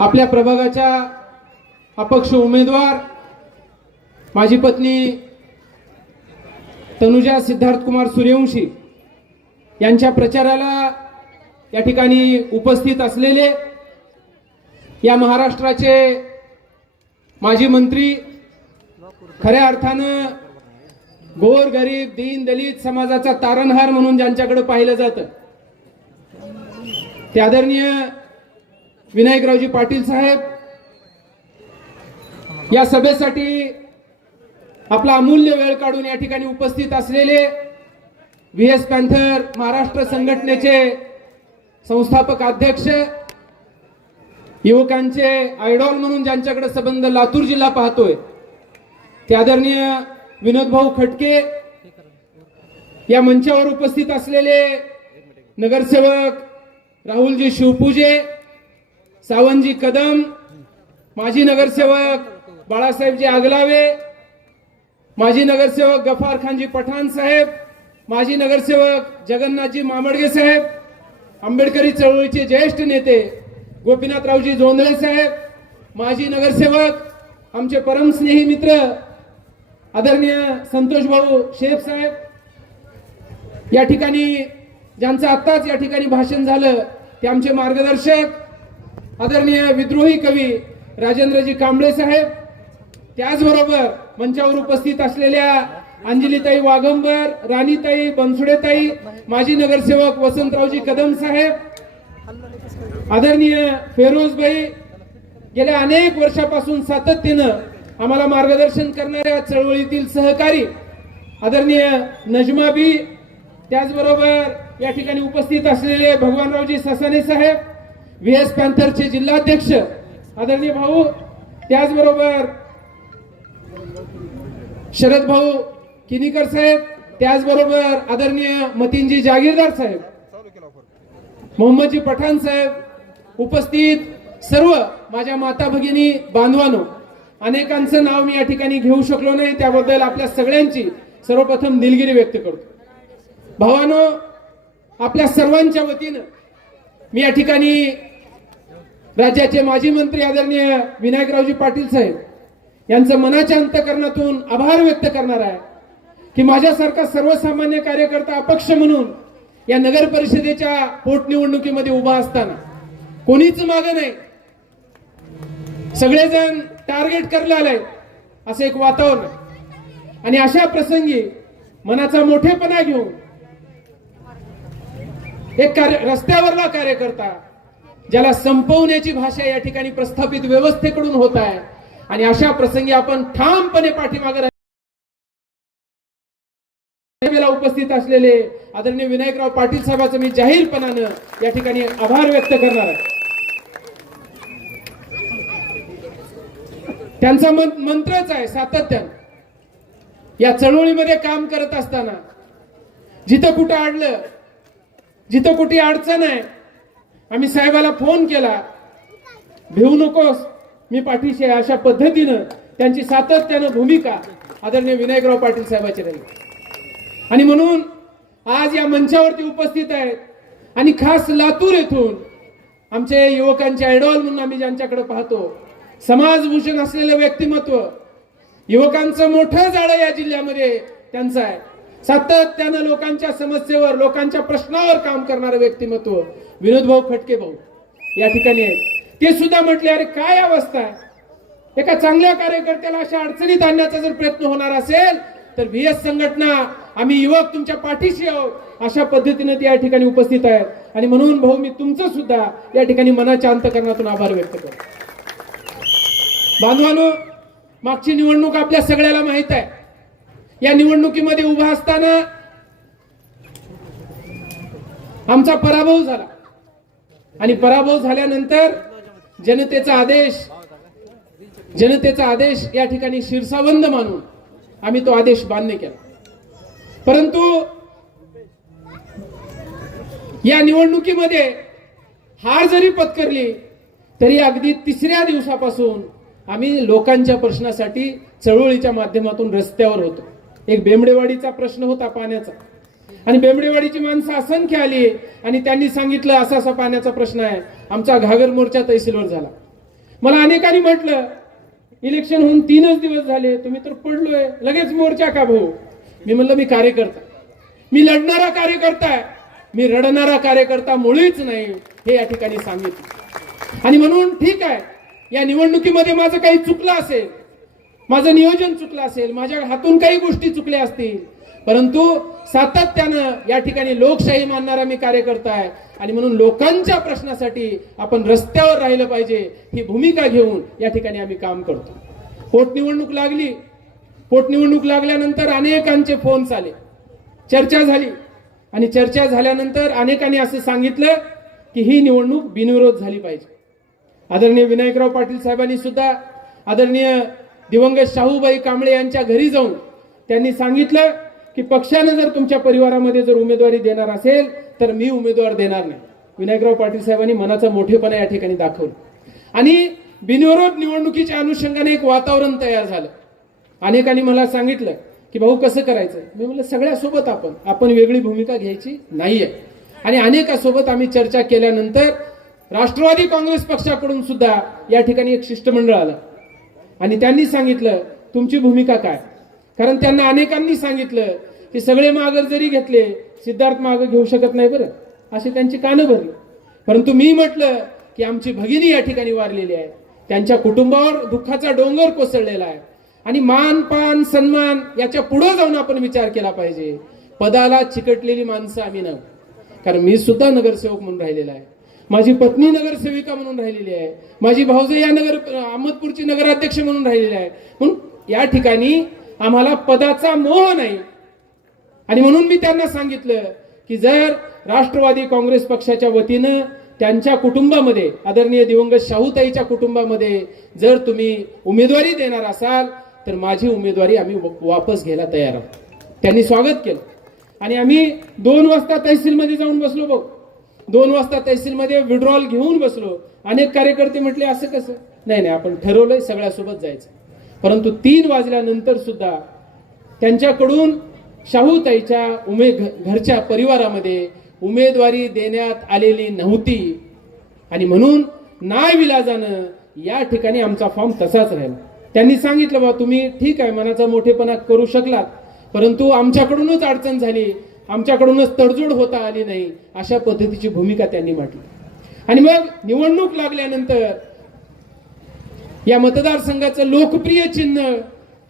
आपल्या प्रभागाच्या अपक्ष उमेदवार माझी पत्नी तनुजा सिद्धार्थ कुमार सूर्यवंशी यांच्या प्रचाराला या ठिकाणी उपस्थित असलेले या महाराष्ट्राचे माजी मंत्री, खऱ्या अर्थानं गोर गरीब दीन दलित समाजाचा तारणहार म्हणून ज्यांच्याकडे पाहिलं जातं ते आदरणीय विनायकरावजी पाटील साहेब, या सभेसाठी आपला अमूल्य वेळ काढून या ठिकाणी उपस्थित असलेले व्हीएस पॅन्थर महाराष्ट्र संघटनेचे संस्थापक अध्यक्ष, युवकांचे आयडॉल म्हणून ज्यांच्याकडे संबंध लातूर जिल्हा पाहतोय ते आदरणीय विनोद भाऊ खटके, या मंचावर उपस्थित असलेले नगरसेवक राहुलजी शिवपूजे, सावंतजी कदम, माजी नगरसेवक बाळासाहेबजी आगलावे, माजी नगरसेवक गफार खानजी पठाण साहेब, माजी नगरसेवक जगन्नाथजी मामडगे साहेब, आंबेडकरी चळवळीचे ज्येष्ठ नेते गोपीनाथरावजी जोंधळे साहेब, माजी नगरसेवक आमचे परमस्नेही मित्र आदरणीय संतोष भाऊ शेख साहेब, या ठिकाणी ज्यांचं आत्ताच या ठिकाणी भाषण झालं ते आमचे मार्गदर्शक आदरणीय विद्रोही कवी राजेंद्रजी कांबळे साहेब, त्याचबरोबर मंचावर उपस्थित असलेल्या अंजलीताई वाघंबर, राणीताई बनसुडेताई, माजी नगरसेवक वसंतरावजी कदम साहेब, आदरणीय फेरोजभाई, गेल्या अनेक वर्षापासून सातत्यानं आम्हाला मार्गदर्शन करणाऱ्या चळवळीतील सहकारी आदरणीय नजमाबी, त्याचबरोबर या ठिकाणी उपस्थित असलेले भगवानरावजी ससाने साहेब, व्हीएस पॅन्थरचे जिल्हाध्यक्ष आदरणीय भाऊ, त्याचबरोबर शरद भाऊ किनीकर साहेब, त्याचबरोबर आदरणीय मतीनजी जागीरदार साहेब, मोहम्मदजी पठाण साहेब, उपस्थित सर्व माझ्या माता भगिनी बांधवांनो, अनेकांचं नाव मी या ठिकाणी घेऊ शकलो नाही, त्याबद्दल आपल्या सगळ्यांची सर्वप्रथम दिलगिरी व्यक्त करतो. भावानो, आपल्या सर्वांच्या वतीनं मी या ठिकाणी राज्याचे माजी मंत्री आदरणीय विनायकरावजी पाटील साहेब यांचं मनाच्या अंतःकरणातून आभार व्यक्त करणार आहे की माझ्यासारखा सर्वसामान्य कार्यकर्ता अपक्ष म्हणून या नगर परिषदेच्या पोटनिवडणुकीमध्ये उभा असताना कोणीच मागे नाही, सगळेजण टार्गेट करायला आलाय असं एक वातावरण, आणि अशा प्रसंगी मनाचा मोठेपणा घेऊन एक रस्त्यावरला कार्यकर्ता ज्याला संपवण्याची भाषा या ठिकाणी प्रस्थापित व्यवस्थेकडून होत आहे, आणि अशा प्रसंगी आपण ठामपणे पाठीमागे उपस्थित असलेले आदरणीय विनायकराव पाटील साहेबांचं मी जाहीरपणानं या ठिकाणी आभार व्यक्त करणार आहे. त्यांचा मंत्रच आहे सातत्यानं या चळवळीमध्ये काम करत असताना, जिथं कुठं अडलं, जिथं कुठे अडचण आहे, आम्ही साहेबाला फोन केला, भिवू नकोस मी पाठीशी आहे, अशा पद्धतीनं त्यांची सातत्यानं भूमिका आदरणीय विनायकराव पाटील साहेबांची राहील. आणि म्हणून आज या मंचावरती उपस्थित आहेत, आणि खास लातूर येथून आमचे युवकांचे आयडॉल म्हणून आम्ही ज्यांच्याकडे पाहतो, समाजभूषण असलेलं व्यक्तिमत्व, युवकांचं मोठं जाळं या जिल्ह्यामध्ये त्यांचं आहे, सातत्यानं लोकांच्या समस्येवर, लोकांच्या प्रश्नावर काम करणारं व्यक्तिमत्व विनोद भाऊ खटके भाऊ या ठिकाणी आहेत. ते सुद्धा म्हटले, अरे काय अवस्था आहे, एका चांगल्या कार्यकर्त्याला अशा अडचणीत आणण्याचा जर प्रयत्न होणार असेल तर व्हीएस संघटना, आम्ही युवक तुमच्या पाठीशी आहोत, अशा पद्धतीने ते या ठिकाणी उपस्थित आहेत. आणि म्हणून भाऊ, मी तुमचं सुद्धा या ठिकाणी मनाच्या अंतःकरणातून आभार व्यक्त करतो. बांधवांनो, मागची निवडणूक आपल्या सगळ्याला माहित आहे. या निवडणुकीमध्ये उभा असताना आमचा पराभव झाला, आणि पराभव झाल्यानंतर जनतेचा आदेश या ठिकाणी शिरसावंद मानून आम्ही तो आदेश मान्य केला. परंतु या निवडणुकीमध्ये हार जरी पत्करली तरी अगदी तिसऱ्या दिवसापासून आम्ही लोकांच्या प्रश्नासाठी चळवळीच्या माध्यमातून रस्त्यावर होतो. एक बेंबडेवाडीचा प्रश्न होता पाण्याचा, आणि बेंबडेवाडीची माणसं असंख्य आली आणि त्यांनी सांगितलं असा असा पाण्याचा प्रश्न आहे. आमचा घागर मोर्चा तहसीलवर झाला. मला अनेकांनी म्हटलं इलेक्शन होऊन 3च दिवस झाले, तुम्ही तर पडलोय, लगेच मोर्चा का भाऊ? मी म्हणलं मी कार्यकर्ता, मी लढणारा कार्यकर्ता आहे, मी रडणारा कार्यकर्ता मुळीच नाही, हे या ठिकाणी सांगितलं. आणि म्हणून ठीक आहे, या निवडणुकीमध्ये माझं काही चुकलं असेल, माझं नियोजन चुकलं असेल, माझ्या हातून काही गोष्टी चुकल्या असतील, परंतु सातत्यानं या ठिकाणी लोकशाही मानणारा मी कार्यकर्ता आहे आणि म्हणून लोकांच्या प्रश्नासाठी आपण रस्त्यावर राहिलं पाहिजे ही भूमिका घेऊन या ठिकाणी आम्ही काम करतो. पोटनिवडणूक लागली, पोटनिवडणूक लागल्यानंतर अनेकांचे फोन आले, चर्चा झाली आणि चर्चा झाल्यानंतर अनेकांनी असं सांगितलं की ही निवडणूक बिनविरोध झाली पाहिजे. आदरणीय विनायकराव पाटील साहेबांनी सुद्धा आदरणीय दिवंगत शाहूबाई कांबळे यांच्या घरी जाऊन त्यांनी सांगितलं की पक्षानं जर तुमच्या परिवारामध्ये जर उमेदवारी देणार असेल तर मी उमेदवार देणार नाही. विनायकराव पाटील साहेबांनी मनाचा मोठेपणा या ठिकाणी दाखवला आणि बिनविरोध निवडणुकीच्या अनुषंगाने एक वातावरण तयार झालं. अनेकांनी मला सांगितलं की भाऊ कसं करायचं? मी म्हणलं सगळ्यासोबत आपण वेगळी भूमिका घ्यायची नाहीये. आणि अनेकासोबत आम्ही चर्चा केल्यानंतर राष्ट्रवादी काँग्रेस पक्षाकडून सुद्धा या ठिकाणी एक शिष्टमंडळ आलं आणि त्यांनी सांगितलं तुमची भूमिका काय? कारण त्यांना अनेकांनी सांगितलं की सगळे माघार जरी घेतले सिद्धार्थ माघार घेऊ शकत नाही बरं, असे त्यांची कानं भरली. परंतु मी म्हटलं की आमची भगिनी या ठिकाणी वारलेली आहे, त्यांच्या कुटुंबावर दुःखाचा डोंगर कोसळलेला आहे आणि मान पान सन्मान याच्या पुढे जाऊन आपण विचार केला पाहिजे. पदाला चिकटलेली माणसं आम्ही नाही, कारण मी सुद्धा नगरसेवक म्हणून राहिलेला आहे, माझी पत्नी नगरसेविका म्हणून राहिलेली आहे, माझी भाऊजाई या अहमदपूरची नगराध्यक्ष म्हणून राहिलेली आहे. म्हणून या ठिकाणी आम्हाला पदाचा मोह नाही. आणि म्हणून मी त्यांना सांगितलं की जर राष्ट्रवादी काँग्रेस पक्षाच्या वतीनं त्यांच्या कुटुंबामध्ये आदरणीय दिवंगत शाहूताईच्या कुटुंबामध्ये जर तुम्ही उमेदवारी देणार असाल तर माझी उमेदवारी आम्ही वापस घ्यायला तयार आहोत. त्यांनी स्वागत केलं आणि आम्ही 2 वाजता तहसीलमध्ये जाऊन बसलो. बघ 2 वाजता तहसीलमध्ये विड्रॉल घेऊन बसलो. अनेक कार्यकर्ते म्हटले असं कसं? नाही आपण ठरवलंय सगळ्यासोबत जायचं. परंतु 3 वाजल्यानंतर सुद्धा त्यांच्याकडून शाहूताईच्या घरच्या परिवारामध्ये उमेदवारी देण्यात आलेली नव्हती आणि म्हणून नाईविलाजानं या ठिकाणी आमचा फॉर्म तसाच राहिला. त्यांनी सांगितलं बा तुम्ही ठीक आहे मनाचा मोठेपणा करू शकलात, परंतु आमच्याकडूनच अडचण झाली, आमच्याकडूनच तडजोड होता आली नाही, अशा पद्धतीची भूमिका त्यांनी मांडली. आणि मग निवडणूक लागल्यानंतर या मतदारसंघाचं लोकप्रिय चिन्ह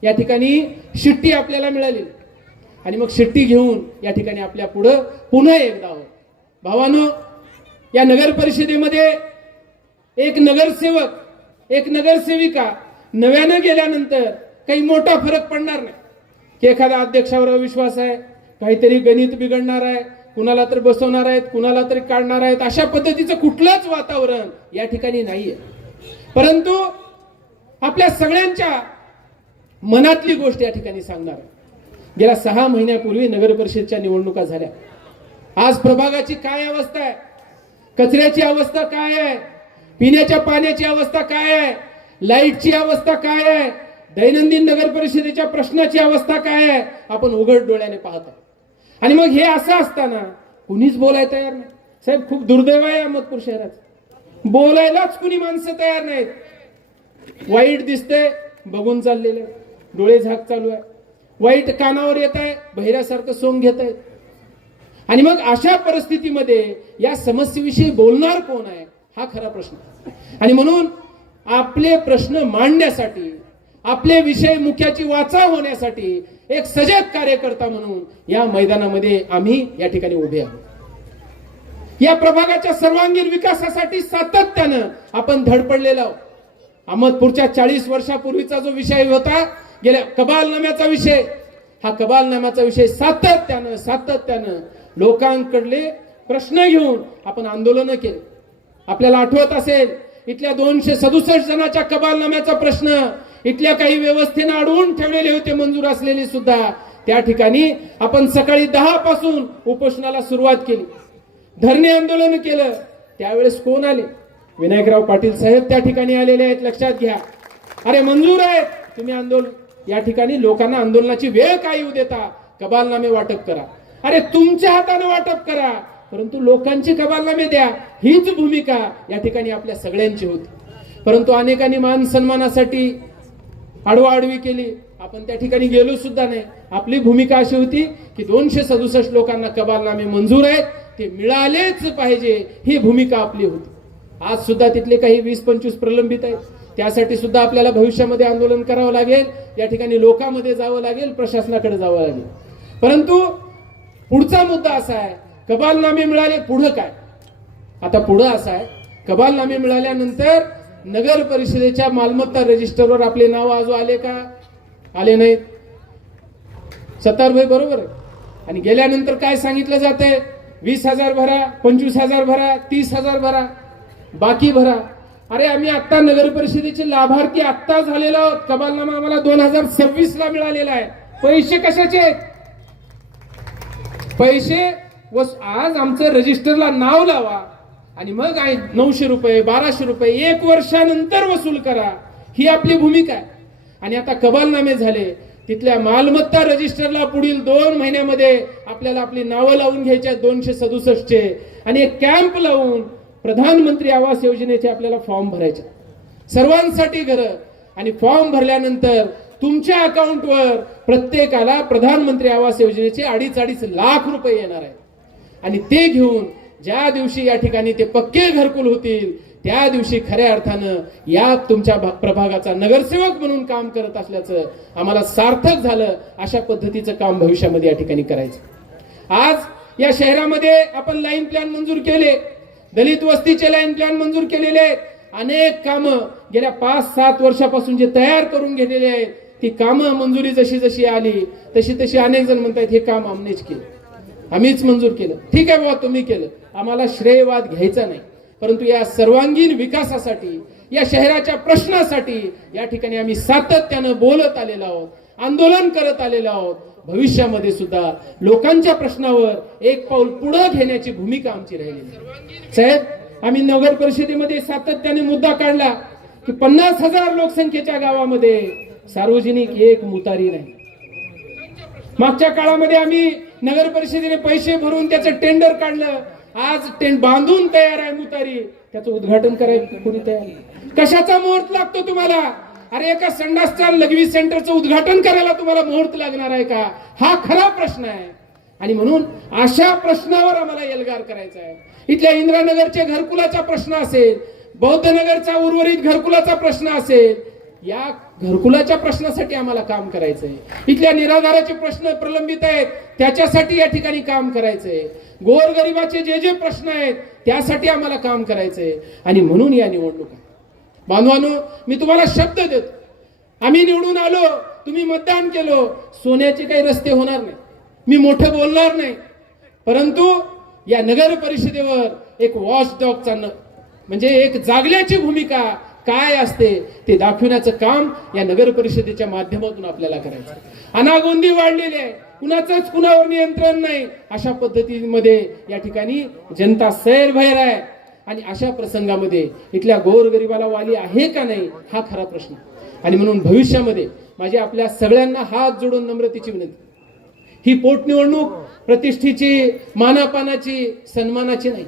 या ठिकाणी शिट्टी आपल्याला मिळाली आणि मग शिट्टी घेऊन या ठिकाणी आपल्या पुढे पुन्हा एकदा भावानो या नगर परिषदेमध्ये एक नगरसेवक एक नगरसेविका नव्यानं गेल्यानंतर काही मोठा फरक पडणार नाही की एखाद्या अध्यक्षावर अविश्वास आहे, काहीतरी गणित बिघडणार आहे, कुणाला तर बसवणार आहेत, कुणाला तरी काढणार आहेत, अशा पद्धतीचं कुठलंच वातावरण या ठिकाणी नाहीये. परंतु आपल्या सगळ्यांच्या मनातली गोष्ट या ठिकाणी सांगणार आहे. गेल्या 6 महिन्यापूर्वी नगर परिषदच्या निवडणुका झाल्या. आज प्रभागाची काय अवस्था आहे, कचऱ्याची अवस्था काय आहे, पिण्याच्या पाण्याची अवस्था काय आहे, लाईटची अवस्था काय आहे, दैनंदिन नगर परिषदेच्या प्रश्नाची अवस्था काय आहे, आपण उघड डोळ्याने पाहतो. आणि मग हे असं असताना कुणीच बोलायला तयार नाही. साहेब खूप दुर्दैव आहे अहमदपूर शहरात, बोलायलाच कुणी माणसं तयार नाहीत. वाईट दिसतंय बघून चाललेलं, डोळे झाक चालू आहे, वाईट कानावर येत आहे, बहिऱ्यासारखं सोंग घेत आहे. आणि मग अशा परिस्थितीमध्ये या समस्येविषयी बोलणार कोण आहे हा खरा प्रश्न. आणि म्हणून आपले प्रश्न मांडण्यासाठी, आपले विषय मुख्याची वाचा होण्यासाठी एक सजग कार्यकर्ता म्हणून या मैदानामध्ये आम्ही या ठिकाणी उभे आहोत. या प्रभागाच्या सर्वांगीण विकासासाठी सातत्यानं आपण धडपडलेलो आहोत. अहमदपूरच्या 40 वर्षापूर्वीचा जो विषय होता गेल्या कबालनाम्याचा विषय, हा कबालनाम्याचा विषय सातत्यानं लोकांकडले प्रश्न घेऊन आपण आंदोलन केले. आपल्याला आठवत असेल इथल्या 267 जणांच्या कबालनाम्याचा प्रश्न, इथल्या काही व्यवस्थेनं अडवून ठेवलेले होते मंजूर असलेले सुद्धा, त्या ठिकाणी आपण सकाळी 10 पासून उपोषणाला सुरुवात केली, धरणे आंदोलन केलं. त्यावेळेस कोण आले? विनायकराव पाटील साहेब त्या ठिकाणी आलेले आहेत, लक्षात घ्या. अरे मंजूर आहेत, तुम्ही आंदोलन या ठिकाणी लोकांना आंदोलनाची वेळ काय येऊ देता, कबालनामे वाटप करा. अरे तुमच्या हाताने वाटप करा, परंतु लोकांची कबालनामे द्या, हीच भूमिका या ठिकाणी आपल्या सगळ्यांची होती. परंतु अनेकांनी मान सन्मानासाठी आडवाआडवी केली. आपण त्या ठिकाणी गेलो सुद्धा नाही. आपली भूमिका अशी होती की 267 लोकांना कबालनामे मंजूर आहेत, ते मिळालेच पाहिजे, ही भूमिका आपली होती. आज सुद्धा तिथले काही 20-25 प्रलंबित आहेत. त्यासाठी सुद्धा आपल्याला भविष्यामध्ये आंदोलन करावं लागेल, या ठिकाणी लोकांमध्ये जावं लागेल, प्रशासनाकडे जावं लागेल. परंतु पुढचा मुद्दा असा आहे, कबालनामे मिळाले, पुढं काय? आता पुढं असं आहे, कबालनामे मिळाल्यानंतर नगर परिषदेच्या मालमत्ता रजिस्टरवर आपले नाव आजू आले का? आले नाहीत. सत्तारभाई बरोबर आहे. आणि गेल्यानंतर काय सांगितलं जातंय? 20,000 भरा, 25,000 भरा, 30,000 भरा, बाकी भरा. अरे आम्ही आता नगर परिषदेचे लाभार्थी आत्ता झालेलो आहोत. कबालनामा आम्हाला 2026 ला मिळालेला आहे. पैसे कशाचे आहेत? पैसे आज आमचं रजिस्टरला नाव लावा आणि मग 900 रुपये 1200 रुपये 1 वर्षानंतर वसूल करा, ही आपली भूमिका आहे. आणि आता कबालनामे झाले, तिथल्या मालमत्ता रजिस्टरला पुढील 2 महिन्यामध्ये आपल्याला आपली नावं लावून घ्यायची 267 चे, आणि एक कॅम्प लावून प्रधानमंत्री आवास योजनेचे आपल्याला फॉर्म भरायचे, सर्वांसाठी घरं. आणि फॉर्म भरल्यानंतर तुमच्या अकाउंटवर प्रत्येकाला प्रधानमंत्री आवास योजनेचे 2.5 लाख रुपये येणार आहेत. आणि ते घेऊन ज्या दिवशी या ठिकाणी ते पक्के घरकुल होतील, त्या दिवशी खऱ्या अर्थानं या तुमच्या प्रभागाचा नगरसेवक म्हणून काम करत असल्याचं आम्हाला सार्थक झालं. अशा पद्धतीचं काम भविष्यामध्ये या ठिकाणी करायचं. आज या शहरामध्ये आपण लाईन प्लॅन मंजूर केले, दलित वस्तीचे लाईन प्लॅन मंजूर केलेले आहेत. अनेक कामं गेल्या 5-7 वर्षापासून जे तयार करून घेतलेले आहेत, ती कामं मंजुरी जशी जशी आली तशी तशी अनेक जण म्हणतात हे काम आम्हीच केलं, आम्हीच मंजूर केलं. ठीक आहे बाबा, तुम्ही केलं, आम्हाला श्रेयवाद घ्यायचा नाही. परंतु या सर्वांगीण विकासासाठी, या शहराच्या प्रश्नासाठी या ठिकाणी आम्ही सातत्यानं बोलत आलेलो आहोत, आंदोलन करत आलेलो आहोत. भविष्यामध्ये सुद्धा लोकांच्या प्रश्नावर एक पाऊल पुढे घेण्याची भूमिका आमची राहिली. साहेब, आम्ही नगर परिषदेमध्ये सातत्याने मुद्दा काढला की 50,000 लोकसंख्येच्या गावामध्ये सार्वजनिक एक मुतारी नाही. मागच्या काळामध्ये आम्ही नगर परिषदेने पैसे भरून त्याचं टेंडर काढलं. आज टेंट बांधून तयार आहे मुतारी, त्याचं उद्घाटन करायला कोणी तयार? कशाचा मुहूर्त लागतो तुम्हाला? अरे एका संडासच्या लघवी सेंटरचं उद्घाटन करायला तुम्हाला मुहूर्त लागणार आहे का? हा खरा प्रश्न आहे. आणि म्हणून अशा प्रश्नावर आम्हाला एल्गार करायचा आहे. इथल्या इंदिरानगरच्या घरकुलाचा प्रश्न असेल, बौद्धनगरचा उर्वरित घरकुलाचा प्रश्न असेल, या घरकुलाच्या प्रश्नासाठी आम्हाला काम करायचंय. इथल्या निराधाराचे प्रश्न प्रलंबित आहेत, त्याच्यासाठी या ठिकाणी काम करायचंय. गोरगरिबाचे जे जे प्रश्न आहेत त्यासाठी आम्हाला काम करायचंय. आणि म्हणून या निवडणुका बांधवांनो, मी तुम्हाला शब्द देतो, आम्ही निवडून आलो, तुम्ही मतदान केलो, सोन्याचे काही रस्ते होणार नाही, मी मोठं बोलणार नाही. परंतु या नगर परिषदेवर एक वॉचडॉगचा म्हणजे एक जागल्याची भूमिका काय असते ते दाखवण्याचं काम या नगर परिषदेच्या माध्यमातून आपल्याला करायचं. अनागोंदी वाढलेली आहे, कुणाचंच कुणावर नियंत्रण नाही. अशा पद्धतीमध्ये या ठिकाणी जनता सैरभैर आहे. आणि अशा प्रसंगामध्ये इथल्या गोरगरिबाला वाली आहे का नाही, हा खरा प्रश्न. आणि म्हणून भविष्यामध्ये माझी आपल्या सगळ्यांना हात जोडून नम्रतेची विनंती, ही पोटनिवडणूक प्रतिष्ठेची, मानापानाची, सन्मानाची नाही.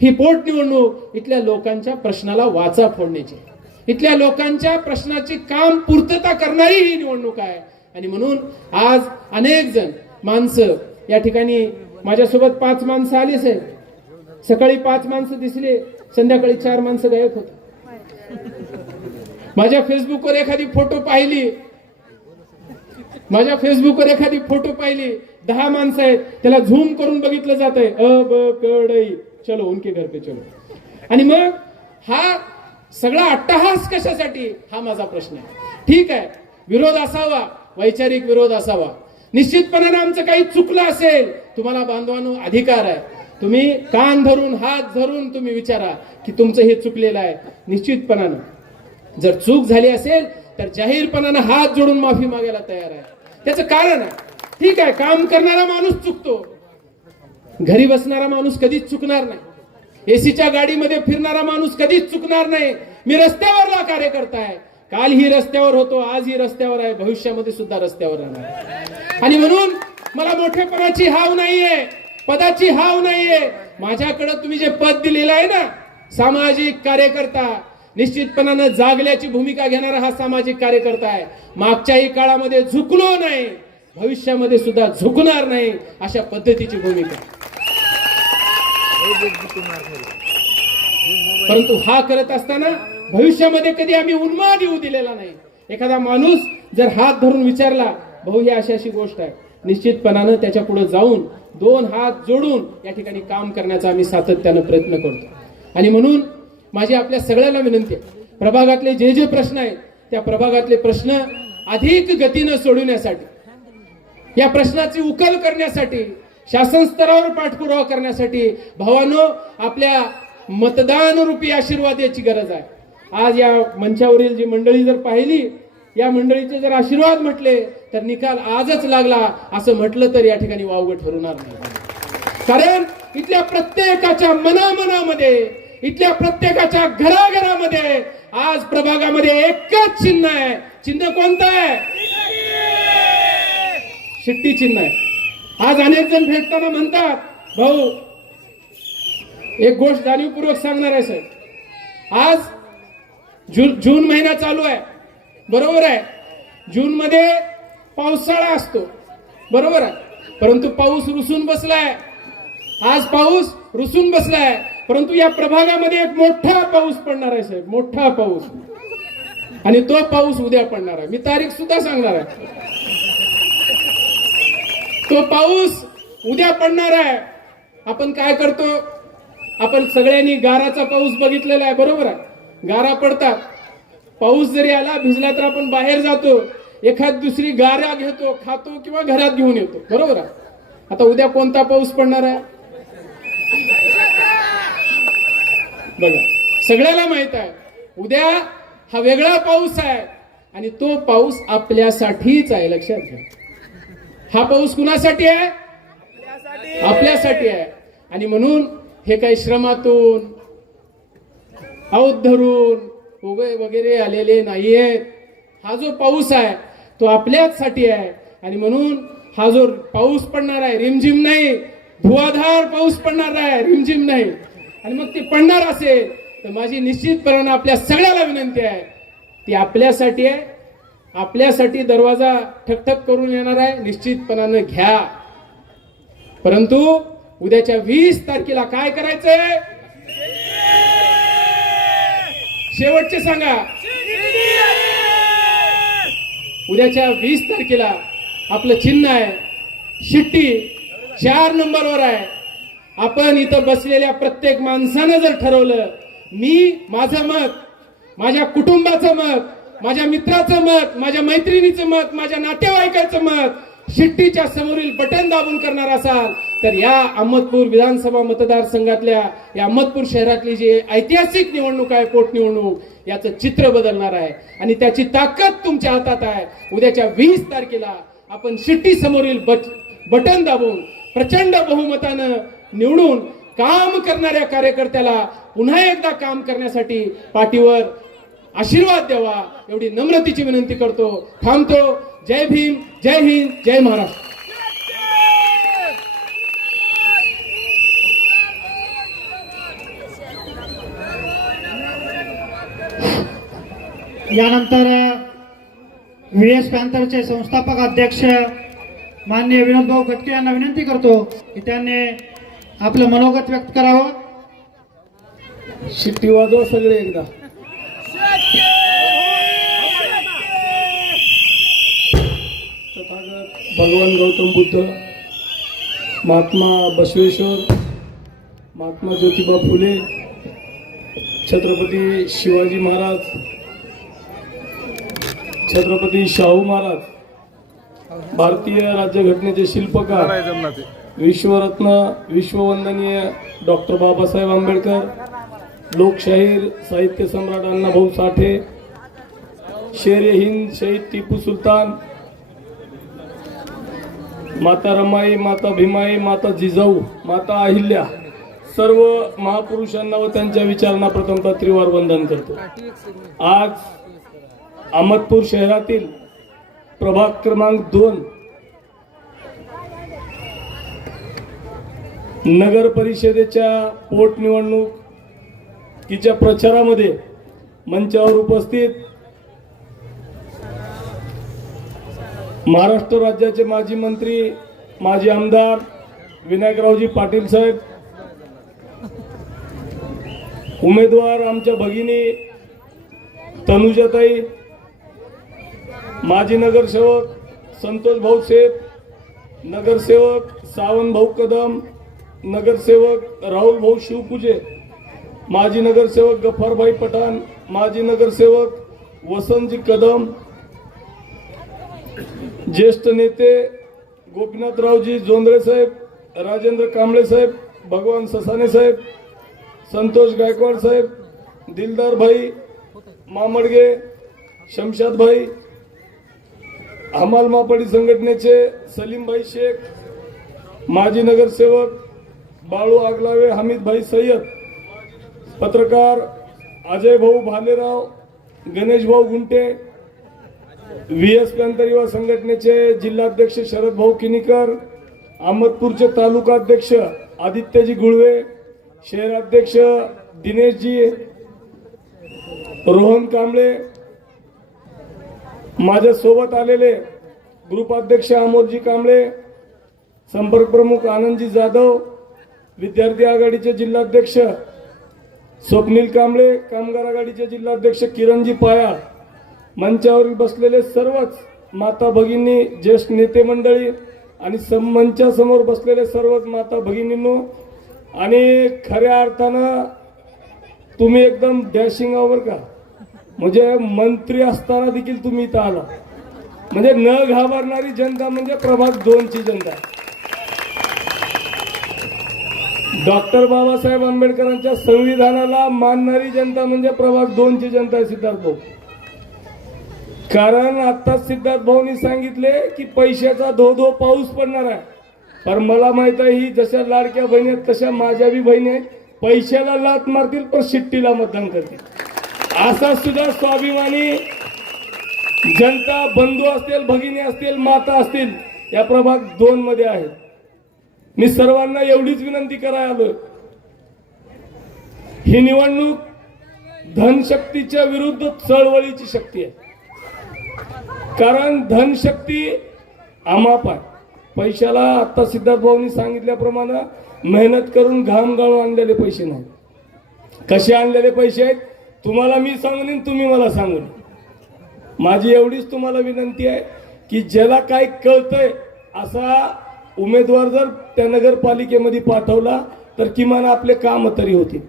ही पोटनिवडणूक इथल्या लोकांच्या प्रश्नाला वाचा फोडण्याची, इथल्या लोकांच्या प्रश्नाची काम पूर्तता करणारी ही निवडणूक आहे. आणि म्हणून आज अनेक जण माणसं या ठिकाणी, माझ्यासोबत 5 माणसं आलीच आहे. सकाळी 5 माणसं दिसले, संध्याकाळी 4 माणसं गायब होत. माझ्या फेसबुकवर एखादी फोटो पाहिली, 10 माणसं आहेत, त्याला झूम करून बघितलं जात आहे, कडई चलो उनके घर पे चलो. आणि मग हा सगळा अट्टहास कशासाठी, हा माझा प्रश्न आहे. ठीक आहे, विरोध असावा, वैचारिक विरोध असावा, निश्चितपणाने आमचं काही चुकलं असेल, तुम्हाला बांधवांनो अधिकार आहे. तुम्ही कान धरून, हात धरून तुम्ही विचारा की तुमचं हे चुकलेलं आहे. निश्चितपणानं जर चूक झाली असेल तर जाहीरपणानं हात जोडून माफी मागायला तयार आहे. त्याचं कारण आहे, ठीक आहे, काम करणारा माणूस चुकतो, घरी बसणारा माणूस कधीच चुकणार नाही, एसीच्या गाडीमध्ये फिरणारा माणूस कधीच चुकणार नाही. मी रस्त्यावरला कार्यकर्ता आहे, काल ही रस्त्यावर होतो, आज ही रस्त्यावर आहे, भविष्यामध्ये सुद्धा रस्त्यावर राहणार. आणि म्हणून मला मोठेपणाची हाव नाहीये, पदाची हाव नाहीये. माझ्याकडे तुम्ही जे पद दिलेलं आहे ना, सामाजिक कार्यकर्ता, निश्चितपणानं जागल्याची भूमिका घेणारा हा सामाजिक कार्यकर्ता आहे. मागच्याही काळामध्ये झुकलो नाही, भविष्यामध्ये सुद्धा झुकणार नाही, अशा पद्धतीची भूमिका. परंतु हा करत असताना भविष्यामध्ये कधी आम्ही उन्माद येऊ दिलेला नाही. एखादा माणूस जर हात धरून विचारला, भाऊ ही अशी अशी गोष्ट आहे, निश्चितपणानं त्याच्या पुढे जाऊन 2 हात जोडून या ठिकाणी काम करण्याचा आम्ही सातत्यानं प्रयत्न करतो. आणि म्हणून माझी आपल्या सगळ्याला विनंती आहे, प्रभागातले जे जे प्रश्न आहेत त्या प्रभागातले प्रश्न अधिक गतीनं सोडवण्यासाठी, या प्रश्नाची उकल करण्यासाठी, शासन स्तरावर पाठपुरावा करण्यासाठी भावांनो आपल्या मतदान रूपी आशीर्वाद याची गरज आहे. आज या मंचावरील जी मंडळी जर पाहिली, या मंडळीचे जर आशीर्वाद म्हटले तर निकाल आजच लागला असं म्हटलं तर या ठिकाणी वावगं ठरवणार नाही. कारण इथल्या प्रत्येकाच्या मनामनामध्ये, इथल्या प्रत्येकाच्या घराघरामध्ये आज प्रभागामध्ये एकच चिन्ह आहे. चिन्ह कोणतं आहे? शिट्टी चिन्ह आहे. आज अनेक जण भेटताना म्हणतात, भाऊ एक गोष्ट जाणीवपूर्वक सांगणार आहे साहेब, आज जून महिना चालू आहे, बरोबर आहे. जून मध्ये पावसाळा असतो, बरोबर आहे. परंतु पाऊस रुसून बसलाय. आज पाऊस रुसून बसलाय, परंतु या प्रभागामध्ये एक मोठा पाऊस पडणार आहे साहेब, मोठा पाऊस. आणि तो पाऊस उद्या पडणार आहे. मी तारीख सुद्धा सांगणार आहे. तो पाऊस उद्या पडणार आहे. आपण काय करतो, आपण सगळ्यांनी गाराचा पाऊस बघितलेला आहे, बरोबर आहे. गारा पडतात, पाऊस जरी आला भिजला तर आपण बाहेर जातो, एखाद दुसरी गारा घेतो, खातो किंवा घरात घेऊन येतो, बरोबर आहे. आता उद्या कोणता पाऊस पडणार आहे बघा, सगळ्याला माहित आहे. उद्या हा वेगळा पाऊस आहे आणि तो पाऊस आपल्यासाठीच आहे, लक्षात घ्या. हा पाऊस कुणासाठी आहे? आपल्यासाठी आहे. आणि म्हणून हे काही श्रमातून औध धरून वगैरे आलेले नाहीयेत. हा जो पाऊस आहे तो आपल्याचसाठी आहे. आणि म्हणून हा जो पाऊस पडणार आहे, रिमझिम नाही, धुवाधार पाऊस पडणार आहे, रिमझिम नाही. आणि मग ते पडणार असेल तर माझी निश्चितपणे आपल्या सगळ्याला विनंती आहे, ती आपल्यासाठी आहे. आपल्यासाठी दरवाजा ठकठक करून येणार आहे, निश्चितपणानं घ्या. परंतु उद्याच्या 20 तारखेला काय करायचंय? शेवटचे सांगा. उद्याच्या 20 तारखेला आपलं चिन्ह आहे शिट्टी, 4 नंबरवर आहे. आपण इथं बसलेल्या प्रत्येक माणसानं जर ठरवलं, मी माझं मत, माझ्या कुटुंबाचं मत, माझ्या मित्राचं मत, माझ्या मैत्रिणीचं मत, माझ्या नातेवाईकाचं मत शिट्टीच्या समोरील बटन दाबून करणार असाल तर या अहमदपूर विधानसभा मतदारसंघातल्या, या अहमदपूर शहरातली जी ऐतिहासिक निवडणूक आहे, पोटनिवडणूक, याचं चित्र बदलणार आहे. आणि त्याची ताकद तुमच्या हातात आहे. उद्याच्या 20 तारखेला आपण शिट्टी समोरील बटन दाबून प्रचंड बहुमतानं निवडून काम करणाऱ्या कार्यकर्त्याला पुन्हा एकदा काम करण्यासाठी पाठीवर आशीर्वाद द्यावा, एवढी नम्रतेची विनंती करतो. थांबतो. जय भीम, जय हिंद, जय महाराष्ट्र. यानंतर व्हीएस पॅन्थरचे संस्थापक अध्यक्ष माननीय विनोदभाऊ गटके यांना विनंती करतो की त्यांनी आपलं मनोगत व्यक्त करावं. शिट्टी वाजवा सगळे एकदा. तथागत भगवान गौतम बुद्ध, महात्मा बसवेश्वर, महात्मा ज्योतिबा फुले, छत्रपती शिवाजी महाराज, छत्रपती शाहू महाराज, भारतीय राज्यघटनेचे शिल्पकार, विश्वरत्न विश्ववंदनीय डॉक्टर बाबासाहेब आंबेडकर, लोकशाहीर साहित्य सम्राट अण्णाभाऊ साठे, शेर हिंद शहीद टिपू सुलतान, माता रमाई, माता भीमाई, माता जिजाऊ, माता अहिल्या, सर्व महापुरुषांना व त्यांच्या विचारांना प्रथमतः त्रिवार वंदन करतो. आज अहमदपूर शहरातील प्रभाग क्रमांक 2 नगर परिषदेच्या पोटनिवडणुकीच्या प्रचारामध्ये मंचावर उपस्थित महाराष्ट्र राज्याचे माजी मंत्री, माजी आमदार विनायकरावजी पाटील साहेब, उमेदवार आमच्या भगिनी तनुजाताई, माजी नगरसेवक संतोष भाऊ शेठ, नगरसेवक सावंत भाऊ कदम, नगरसेवक राहुल भाऊ शिवपूजे, माजी नगरसेवक गफ्फारभाई पठाण, माजी नगरसेवक वसंतजी कदम, ज्येष्ठ नेते गोपीनाथरावजी जोंधळे साहेब, राजेंद्र कांबळे साहेब, भगवान ससाने साहेब, संतोष गायकवाड साहेब, दिलदार भाई मामडगे, शमशाद भाई, हमाल मापडी संघटनेचे सलीम भाई शेख, माजी नगरसेवक बाळू आगलावे, हमीद भाई सय्यद, पत्रकार अजय भाऊ भालेराव, गणेश भाऊ गुंटे, व्हीएस पॅंथर युवा संघटनेचे जिल्हाध्यक्ष शरद भाऊ किनीकर, अहमदपूरचे तालुका अध्यक्ष आदित्यजी गुळवे, शहराध्यक्ष दिनेशजी, रोहन कांबळे, माझ्या सोबत आलेले ग्रुपाध्यक्ष अमोलजी कांबळे, संपर्क प्रमुख आनंदजी जाधव, विद्यार्थी आघाडीचे जिल्हाध्यक्ष स्वप्नील कांबळे, कामगार आघाडीचे जिल्हाध्यक्ष किरणजी पाया, मंचावर बसलेले सर्वच माता भगिनी, ज्येष्ठ नेते मंडळी आणि मंचासमोर बसलेले सर्वच माता भगिनींनो, आणि खऱ्या अर्थानं तुम्ही एकदम डॅशिंग आवर का, म्हणजे मंत्री असताना देखील तुम्ही इथं आला, म्हणजे न घाबरणारी जनता म्हणजे प्रभाग 2 ची जनता. डॉक्टर बाबासाहेब आंबेडकरांच्या संविधानाला मानणारी जनता म्हणजे प्रभाग 2 ची जनता आहे सिद्धार्थ भाऊ. कारण आत्ताच सिद्धार्थ भाऊनी सांगितले की पैशाचा धो पाऊस पडणार आहे, पण मला माहित आहे ही जशा लाडक्या बहिणी आहेत तशा माझ्या बी बहिणी आहेत, पैशाला लात मारतील पण शिट्टीला मतदान करतील. असा सुद्धा स्वाभिमानी जनता बंधू असतील, भगिनी असतील, माता असतील या प्रभाग 2 मध्ये आहेत. मी सर्वांना एवढीच विनंती करायला आलोय, ही निवडणूक धनशक्तीच्या विरुद्ध चळवळीची शक्ती आहे. कारण धनशक्ती अमाप आहे. पैशाला आता सिद्धार्थ भाऊंनी सांगितल्याप्रमाणे मेहनत करून घाम गाळून आणलेले पैसे नाही. कसे आणलेले पैसे आहेत तुम्हाला मी सांगून, तुम्ही मला सांगून. माझी एवढीच तुम्हाला विनंती आहे की ज्याला काय कळतंय असा उमेदवार जर त्या नगरपालिकेमध्ये पाठवला तर किमान आपले काम तरी होतील.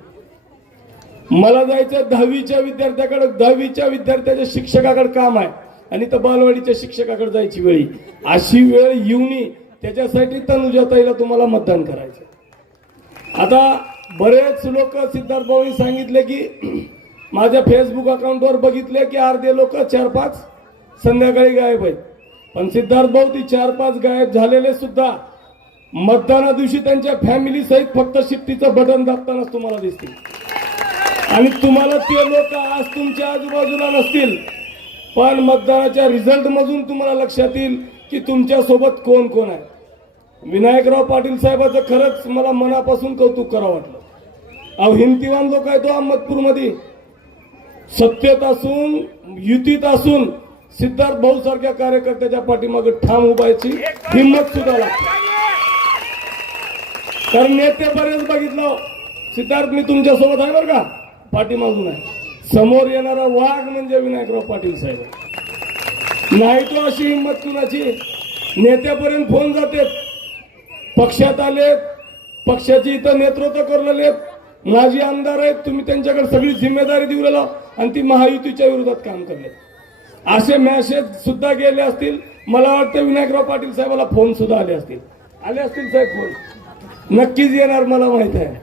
मला जायचं 10वीच्या विद्यार्थ्याकडे, 10वीच्या विद्यार्थ्याच्या शिक्षकाकडे काम आहे आणि तर बालवाडीच्या शिक्षकाकडे जायची वेळ, अशी वेळ येऊ नये त्याच्यासाठी तनुजाताईला तुम्हाला मतदान करायचं. आता बरेच लोक सिद्धार्थ भाऊंनी सांगितले की माझ्या फेसबुक अकाउंटवर बघितले की अर्धे लोक 4-5 संध्याकाळी गायब आहेत, पण सिद्धार्थ भाऊ ती 4-5 गायब झालेले सुद्धा मतदाना दिवशी त्यांच्या फॅमिली सहित फक्त शिट्टीचं बटन दाबतानाच तुम्हाला दिसतील. आणि तुम्हाला ते लोक आज तुमच्या आजूबाजूला नसतील, पण मतदानाच्या रिझल्ट मधून तुम्हाला लक्षात येईल की तुमच्या सोबत कोण कोण आहे. विनायकराव पाटील साहेबांचं खरंच मला मनापासून कौतुक करावं वाटलं. अहो हिमतीवान लोक आहे तो अहमदपूरमध्ये, सत्तेत असून युतीत असून सिद्धार्थ भाऊ सारख्या कार्यकर्त्याच्या पाठीमागे ठाम उभायची हिंमत सुद्धा लागते. कारण नेते बरेच बघितलं, सिद्धार्थ मी तुमच्या सोबत आहे बरं का, पाठीमागून आहे. समोर येणारा वाघ म्हणजे विनायकराव पाटील साहेब. नाही तो अशी हिंमत कुणाची. नेत्यापर्यंत फोन जाते, पक्षात आले, पक्षाची इथं नेतृत्व करलेले माजी आमदार आहेत, तुम्ही त्यांच्याकडे सगळी जिम्मेदारी देऊ लागला आणि ती महायुतीच्या विरोधात काम करले. असे मॅसेज सुद्धा गेले असतील. मला वाटतं विनायकराव पाटील साहेबाला फोन सुद्धा आले असतील साहेब. फोन नक्कीच येणार, मला माहित आहे.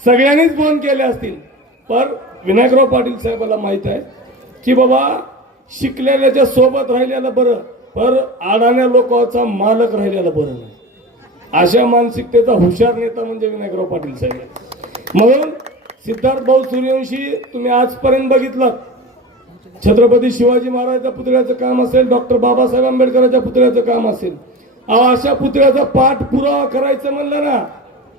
सगळ्यांनीच फोन केले असतील. पण विनायकराव पाटील साहेबाला माहित आहे की बाबा शिकलेल्याच्या सोबत राहिलेलं बरं, पर अडाण्या लोकांचा मालक राहिलेला बरं नाही. अशा मानसिकतेचा हुशार नेता म्हणजे विनायकराव पाटील साहेब. म्हणून सिद्धार्थ भाऊ सूर्यवंशी तुम्ही आजपर्यंत बघितलं, छत्रपती शिवाजी महाराजांच्या पुतळ्याचं काम असेल, डॉक्टर बाबासाहेब आंबेडकरांच्या पुतळ्याचं काम असेल, अशा पुतळ्याचा पाठपुरावा करायचं म्हणलं ना,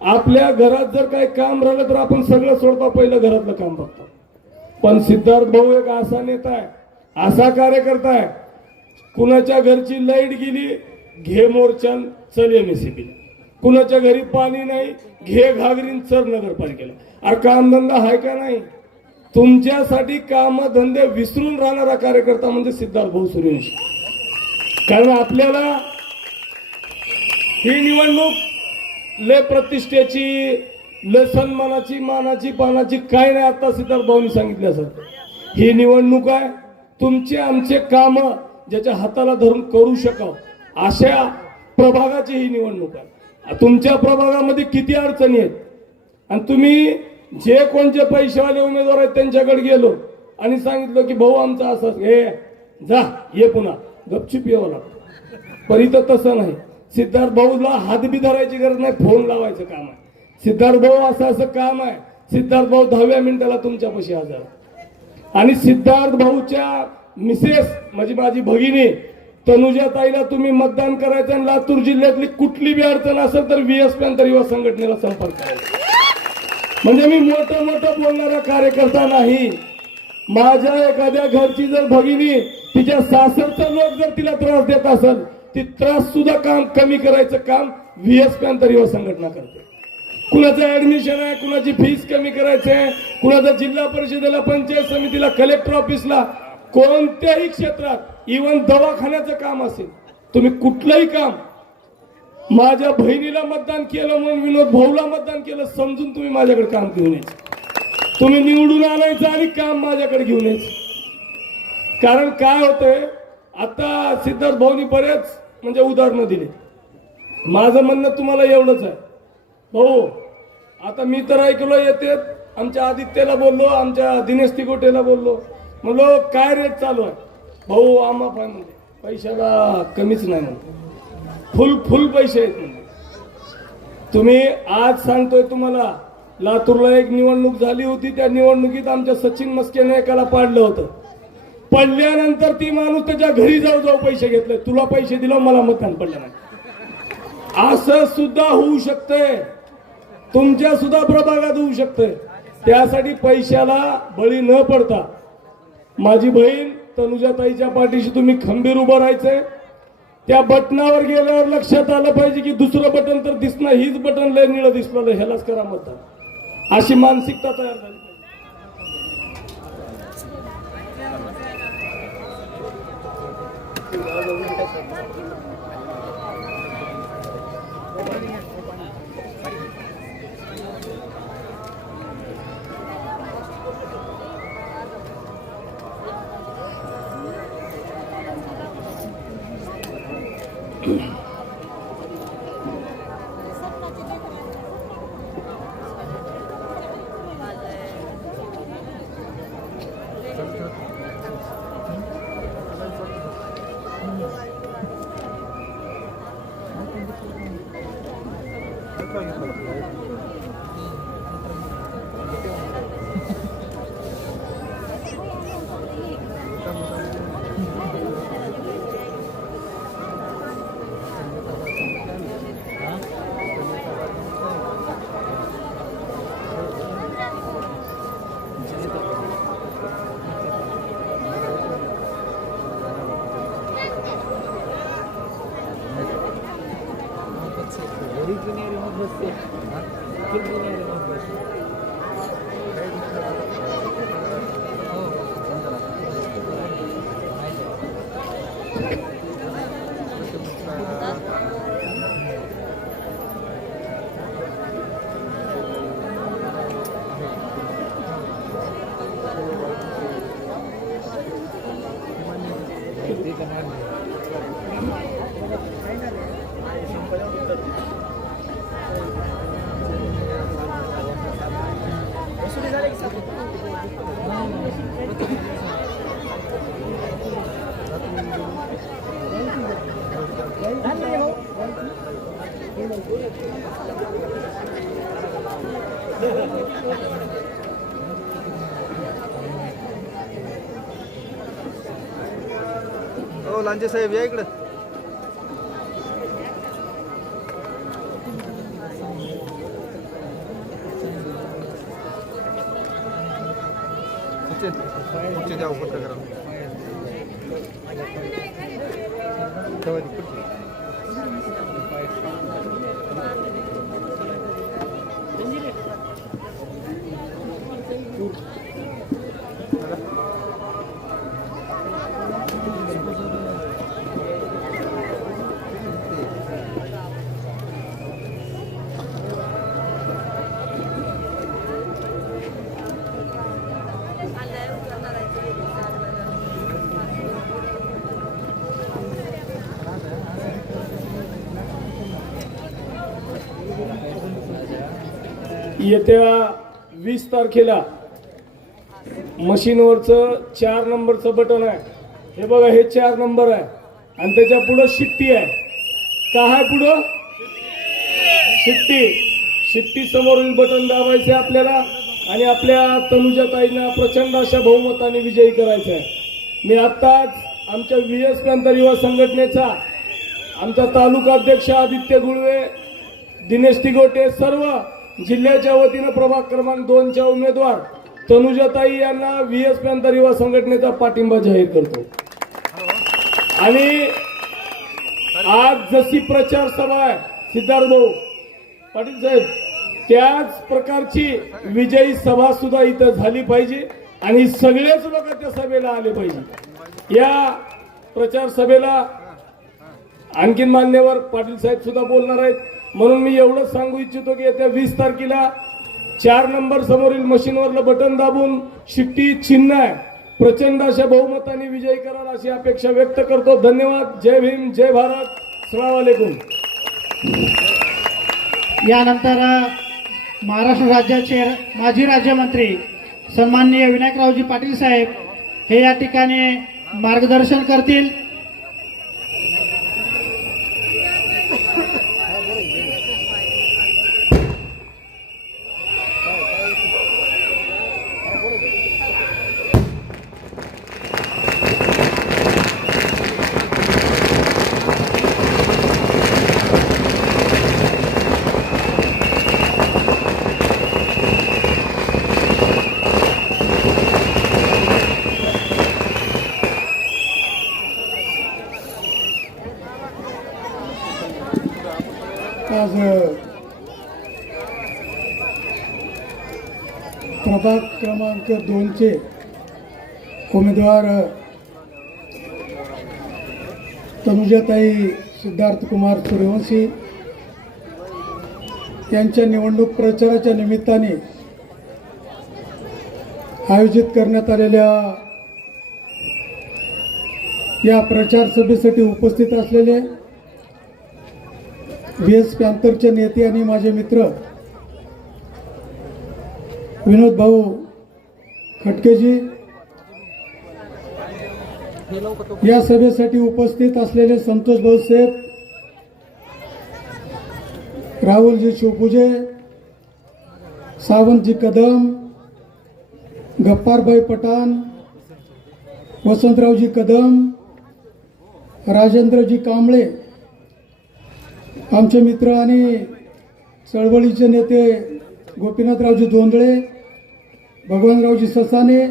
आपल्या घरात जर काही काम राहिलं तर आपण सगळं सोडतो, पहिलं घरातलं काम बघतो. पण सिद्धार्थ भाऊ एक असा नेता आहे, असा कार्यकर्ता आहे, कुणाच्या घरची लाईट गेली घे मोर्चान चल एमएससीबी, कुणाच्या घरी पाणी नाही घे घागरीन चल नगरपालिकेला. अरे कामधंदा आहे का नाही? तुमच्यासाठी काम धंदे विसरून राहणारा कार्यकर्ता म्हणजे सिद्धार्थ भाऊ सूर्यवंशी. कारण आपल्याला ही निवडणूक लय प्रतिष्ठेची, लय सन्मानाची, मानाची, पानाची काय नाही. आता सिद्धार्थ भाऊनी सांगितल्यासारखं ही निवडणूक आहे तुमचे आमचे काम ज्याच्या हाताला धरून करू शकाव अशा प्रभागाची ही निवडणूक आहे. तुमच्या प्रभागामध्ये किती अडचणी आहेत आणि तुम्ही जे कोणते पैसेवाले उमेदवार आहेत त्यांच्याकडे गेलो आणि सांगितलं की भाऊ आमचा असं हे जा ये पुन्हा गपचूप यावं लागतं. पण इथं तसं नाही. सिद्धार्थ भाऊला हात बी धरायची गरज नाही, फोन लावायचं काम आहे. सिद्धार्थ भाऊ असं काम आहे. सिद्धार्थ भाऊ 10व्या मिनिटाला तुमच्यापाशी हजर. आणि सिद्धार्थ भाऊच्या मिसेस म्हणजे माझी भगिनी तनुजा ताईला तुम्ही मतदान करायचं आणि लातूर जिल्ह्यातली कुठली बी अडचण असेल तर VS पॅंथर युवा संघटनेला संपर्क करायचा. म्हणजे मी मोठं बोलणारा कार्यकर्ता नाही. माझ्या एखाद्या घरची जर भगिनी तिच्या सासरचा लोक जर तिला त्रास देत असेल ती त्रास सुद्धा काम कमी करायचं काम VS पॅंथर युवा संघटना करते. कुणाचं ऍडमिशन आहे, कुणाची फीस कमी करायची आहे, कुणाचं जिल्हा परिषदेला, पंचायत समितीला, कलेक्टर ऑफिसला, कोणत्याही क्षेत्रात इव्हन दवाखान्याचं काम असेल, तुम्ही कुठलंही काम माझ्या बहिणीला मतदान केलं म्हणून विनोद भाऊला मतदान केलं समजून तुम्ही माझ्याकडे काम घेऊन यायचं. तुम्ही निवडून आणायचं आणि काम माझ्याकडे घेऊन यायचं. कारण काय होतंय आता सिद्धार्थ भाऊनी बरेच म्हणजे उदाहरणं दिले. माझं म्हणणं तुम्हाला एवढंच आहे भाऊ, आता मी तर ऐकलो येते आमच्या आदित्यला बोललो, आमच्या दिनेश तिकोटेला बोललो, म्हणलो काय रेट चालू आहे भाऊ? आम्हा पाय म्हणजे पैशाला कमीच नाही म्हणतो, फुल पैसे आहेत म्हणजे. तुम्ही आज सांगतोय तुम्हाला लातूरला एक निवडणूक झाली होती, त्या निवडणुकीत आमच्या सचिन मस्केने एकाला पाडलं होतं. पडल्यानंतर ती माणूस त्याच्या घरी जाऊ पैसे घेतले, तुला पैसे दिलं मला मतदान पडलं नाही. असं सुद्धा होऊ शकतंय, तुमच्या सुद्धा प्रभागात होऊ शकतंय. त्यासाठी पैशाला बळी न पडता माझी बहीण तनुजाताईच्या पाठीशी तुम्ही खंबीर उभं राहायचंय. त्या बटनावर गेल्यावर लक्षात आलं पाहिजे की दुसरं बटन तर दिसणार, हीच बटन लय निळं दिसलं ह्यालाच करा मतदान, अशी मानसिकता तयार झाली. हो लांजे साहेब या इकडं. सचिन खुर्ची द्या पत्रकारांना. ठेवा ती खुर्ची. येत्या 20 तारखेला मशीनवरचं 4 नंबरचं बटन आहे. हे बघा, हे 4 नंबर आहे आणि त्याच्या पुढं शिट्टी आहे. का आहे पुढं? शिट्टी. शिट्टी समोरील बटन दाबायचे आपल्याला आणि आपल्या तनुजाताईंना प्रचंड अशा बहुमताने विजयी करायचं आहे. मी आत्ताच आमच्या VS पॅंथर युवा संघटनेचा आमचा तालुका अध्यक्ष आदित्य गुळवे, दिनेश तिगोटे, सर्व जिल्ह्याच्या वतीनं प्रभाग क्रमांक 2च्या उमेदवार तनुजाताई यांना VS पॅंथर युवा संघटनेचा पाठिंबा जाहीर करतो. आणि आज जशी प्रचार सभा आहे सिद्धार्थ भाऊ पाटील साहेब, त्याच प्रकारची विजयी सभा सुद्धा इथं झाली पाहिजे आणि सगळेच लोक त्या सभेला आले पाहिजे. या प्रचार सभेला आणखीन मान्यवर पाटील साहेब सुद्धा बोलणार आहेत. म्हणून मी एवढंच सांगू इच्छितो की येत्या 20 तारखेला 4 नंबर समोरील मशीनवरलं बटन दाबून शिट्टी चिन्ह आहे प्रचंड अशा बहुमताने विजयी कराल अशी अपेक्षा व्यक्त करतो. धन्यवाद. जय भीम, जय भारत, अस्सलाम वालेकुम. यानंतर महाराष्ट्र राज्याचे माजी राज्यमंत्री सन्माननीय विनायकरावजी पाटील साहेब हे या ठिकाणी मार्गदर्शन करतील. आज प्रभाग क्रमांक 2चे उमेदवार तनुजाताई सिद्धार्थकुमार सूर्यवंशी यांच्या निवडणूक प्रचाराच्या निमित्ताने आयोजित करण्यात आलेल्या या प्रचार सभेसाठी उपस्थित असलेले VS पॅंथरचे नेते आणि माझे मित्र विनोद भाऊ खटकेजी, या सभेसाठी उपस्थित असलेले संतोष भाऊ सेठ, राहुलजी शिवपूजे, सावंतजी कदम, गप्पारभाई पठाण, वसंतरावजी कदम, राजेंद्रजी कांबळे, आमचे मित्र आणि चळवळीचे नेते गोपीनाथरावजी दोंदळे, भगवानरावजी ससाने,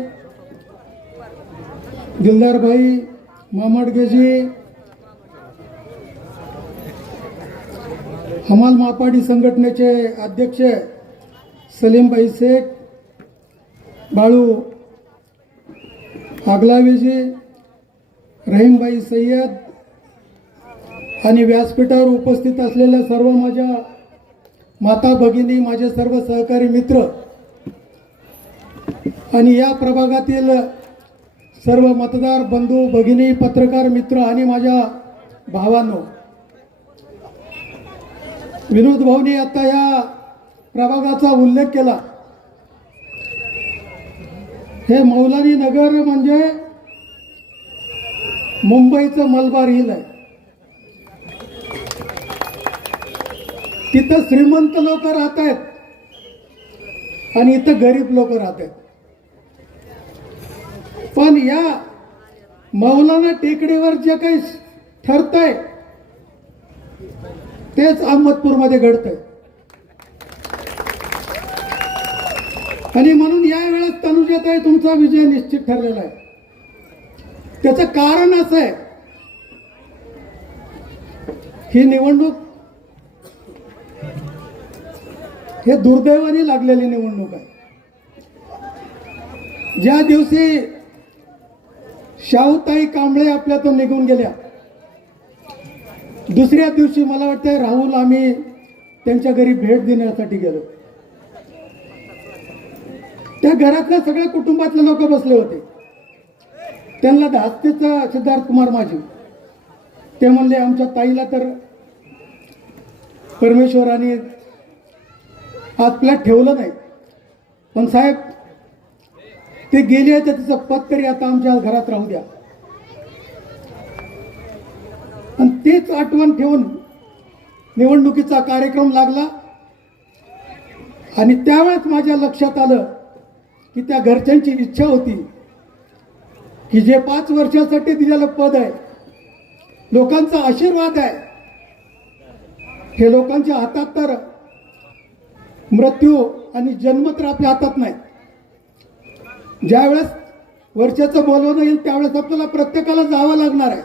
दिलदारभाई मामडगेजी, हमाल मापाडी संघटनेचे अध्यक्ष सलीमभाई शेख, बाळू आगलावेजी, रहीमभाई सय्यद आणि व्यासपीठावर उपस्थित असलेल्या सर्व माझ्या माता भगिनी, माझे सर्व सहकारी मित्र आणि या प्रभागातील सर्व मतदार बंधू भगिनी, पत्रकार मित्र आणि माझ्या भावांनो, विनोद भाऊनी आता या प्रभागाचा उल्लेख केला. हे मौलानी नगर म्हणजे मुंबईचं मलबार हिल आहे. तिथं श्रीमंत लोक राहत आहेत आणि इथं गरीब लोक राहत आहेत. पण या मौलाना टेकडीवर जे काही ठरतंय तेच अहमदपूरमध्ये घडतंय. आणि म्हणून या वेळेस तनुजाताई तुमचा विजय निश्चित ठरलेला आहे. त्याचं कारण असं आहे, ही निवडणूक हे दुर्दैवाने लागलेली निवडणूक आहे. ज्या दिवशी शाहूताई कांबळे आपल्यातून निघून गेल्या, दुसऱ्या दिवशी मला वाटतं राहुल आम्ही त्यांच्या घरी भेट देण्यासाठी गेलो. त्या घरातल्या सगळ्या कुटुंबातले लोक बसले होते. त्यांना धास्तीचा सिद्धार्थ कुमार माझी ते म्हणले, आमच्या ताईला तर परमेश्वराने आपल्यात ठेवलं नाही, पण साहेब ते गेले तर तिचं पद तरी आता आमच्या घरात राहू द्या. आणि तेच आठवण ठेवून निवडणुकीचा कार्यक्रम लागला. आणि त्यावेळेस माझ्या लक्षात आलं की त्या घरच्यांची इच्छा होती की जे 5 वर्षासाठी दिलेलं पद आहे, लोकांचा आशीर्वाद आहे, हे लोकांच्या हातात तर मृत्यू आणि जन्म तर आपल्या हातात नाही. ज्यावेळेस वर्षाचं बोलवणं येईल त्यावेळेस आपल्याला प्रत्येकाला जावं लागणार आहे.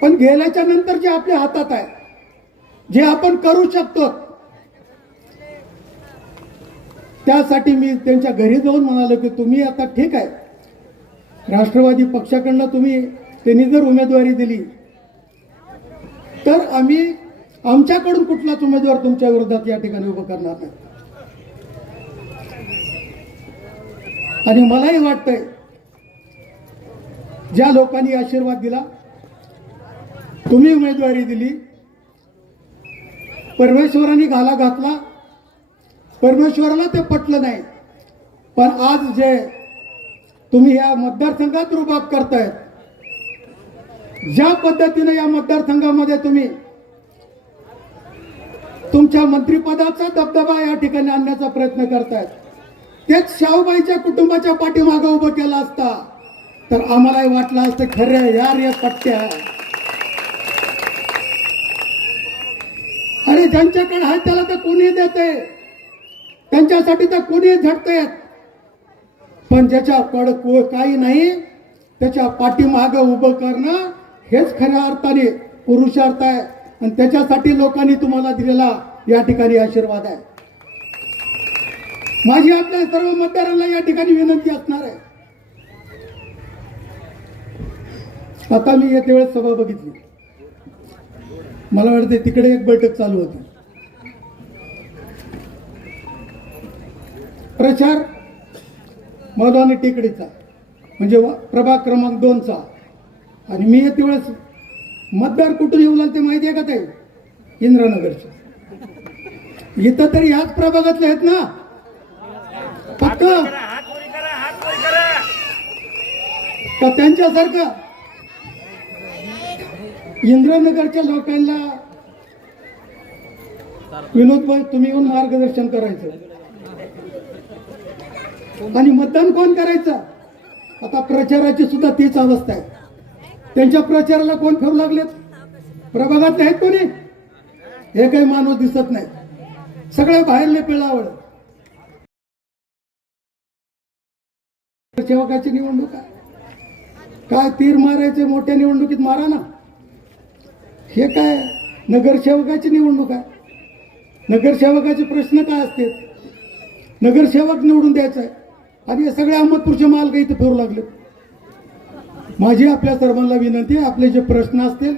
पण गेल्याच्या नंतर जे आपल्या हातात आहे, जे आपण करू शकतो, त्यासाठी मी त्यांच्या घरी जाऊन म्हणालो की तुम्ही आता ठीक आहे, राष्ट्रवादी पक्षाकडनं त्यांनी जर उमेदवारी दिली तर आम्ही आमच्याकडून कुठलाच उमेदवार तुमच्या विरोधात या ठिकाणी उभं करणार नाही. आणि मलाही वाटतंय ज्या लोकांनी आशीर्वाद दिला, तुम्ही उमेदवारी दिली, परमेश्वराने घाला घातला, परमेश्वराला ते पटलं नाही, पण आज जे तुम्ही या मतदारसंघात रुबाब करतायत, ज्या पद्धतीने या मतदारसंघामध्ये तुम्ही तुमच्या मंत्रिपदाचा दबदबा या ठिकाणी आणण्याचा प्रयत्न करतायत, तेच शाहूबाईच्या कुटुंबाच्या पाठीमागे उभं केलं असता तर आम्हालाही वाटलं असतं खरं यार या पट्ट्या, अरे ज्यांच्याकडे आहे त्याला तर कोणी देते, त्यांच्यासाठी तर कोणी झटते, पण ज्याच्याकडे काही नाही त्याच्या पाठीमागे उभं करणं हेच खऱ्या अर्थाने पुरुषार्थ आहे. आणि त्याच्यासाठी लोकांनी तुम्हाला दिलेला या ठिकाणी आशीर्वाद आहे. माझी आपल्या सर्व मतदारांना या ठिकाणी विनंती असणार आहे. आता मी येते वेळेस सभा बघितली, मला वाटते तिकडे एक बैठक चालू होती. प्रचार मौलाना टेकडीचा म्हणजे प्रभाग क्रमांक 2चा. आणि मी येते वेळेस मतदार कुठून येऊ लागते माहिती आहे का ते? इंद्रानगरचे. इथं तरी ह्याच प्रभागातले आहेत ना, फक्त का त्यांच्यासारखं इंद्रानगरच्या लोकांना विनोद भाई तुम्ही येऊन मार्गदर्शन करायचं आणि मतदान कोण करायचं. आता प्रचाराची सुद्धा तीच अवस्था आहे. त्यांच्या प्रचाराला कोण फिरू लागलेत? प्रभागात आहेत कोणी? हे काही माणूस दिसत नाही, सगळे बाहेरले पिळावळ. सेवकाची निवडणूक आहे, काय तीर मारायचे मोठ्या निवडणुकीत मारा ना. हे काय नगरसेवकाची निवडणूक आहे. नगरसेवकाचे प्रश्न काय असते? नगरसेवक निवडून द्यायचा आहे आणि हे सगळे अहमदपूरचे माल काही इथे फिरू लागले. माझी आपल्या सर्वांना विनंती आहे, आपले जे प्रश्न असतील,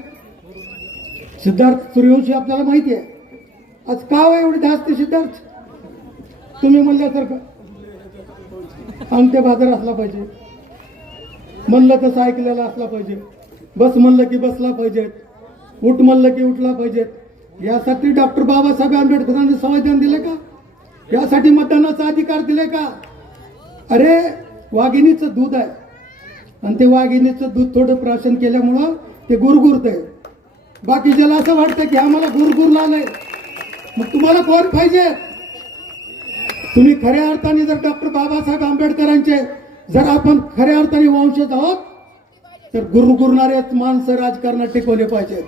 सिद्धार्थ सूर्यवंशी आपल्याला माहिती आहे, आज का एवढी धास्ती सिद्धार्थ? तुम्ही म्हणल्यासारखं अंगठे बाजार असला पाहिजे, म्हणलं तसं ऐकलेला असला पाहिजे, बस म्हणलं की बसला पाहिजे, उठ म्हणलं की उठला पाहिजे. यासाठी डॉक्टर बाबासाहेब आंबेडकरांनी संविधान दिले का? यासाठी मतदानाचा अधिकार दिले का? अरे वाघिणीचं दूध आहे आणि ते वाघिणीचं दूध थोडं प्राशन केल्यामुळं ते गुरगुरतंय. बाकीच्याला असं वाटतं की आम्हाला गुरगुर लागलंय. मग तुम्हाला कोण पाहिजे? तुम्ही खऱ्या अर्थाने जर डॉक्टर बाबासाहेब आंबेडकरांचे जर आपण खऱ्या अर्थाने वंशज आहोत तर गुरगुरणारेच माणसं राजकारणात टिकवले पाहिजेत.